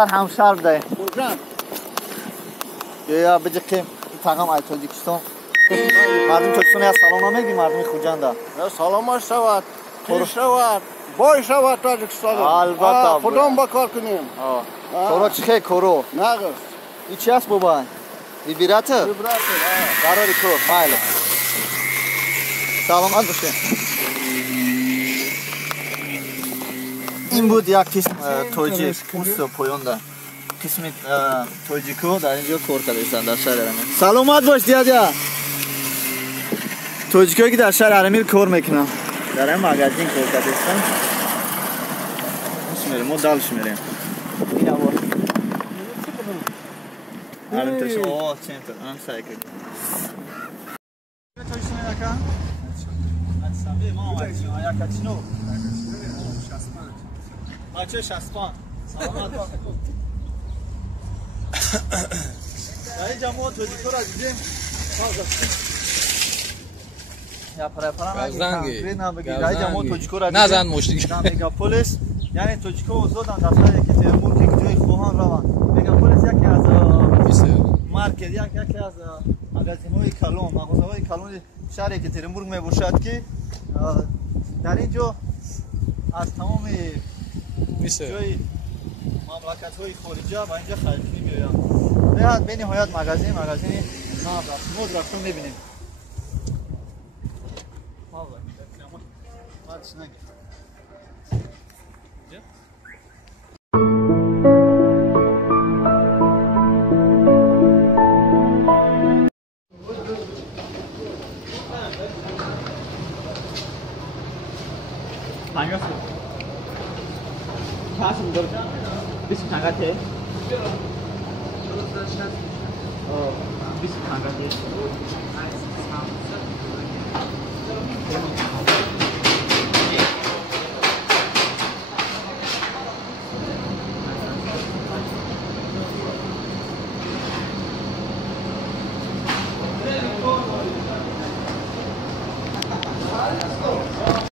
همشهر ده یا بجکیم تاگم ای تاجیکستان مردم تاجیکستان یا سلام نمیگی مردم خوجند یا سلام شود خوش شود بای شود تاجیکستان البته خودم بکار کنیم کورو چخه کورو نگه ای چی است بابا ای بیراته قراری کو مایل سلامت باشه این بود یک قسم توجیک پوست پویونده قسم توجیکو در اینجا کار کردن در شهر ارمیر سلامت باش دیاجا توجیکایی که در شهر ارمیر کار میکنن در این مغازین کار کردن میریم ما دالش میریم این اول ارتش آه چنتر هم سعی کنیم توجیکو میکنن سبی ما آمدیم آیا کچینو بچه 65 سلامت باش در اینجا ما توجیکو را دیدیم یا پرپران نزن مشتی مگاپولیس یعنی توجیکو زودن در شهر یکترینبورگ که جای خواهان روان مگاپولیس یکی از مارکت یکی از مغازین‌های کلون مغازه‌های کلون شهر یکترینبورگ میباشد که در اینجا از تمام جای مملکت‌های خارجی به اینجا خریدی میآیند به نهایت مغازین نام رفت رفتم می‌بینیم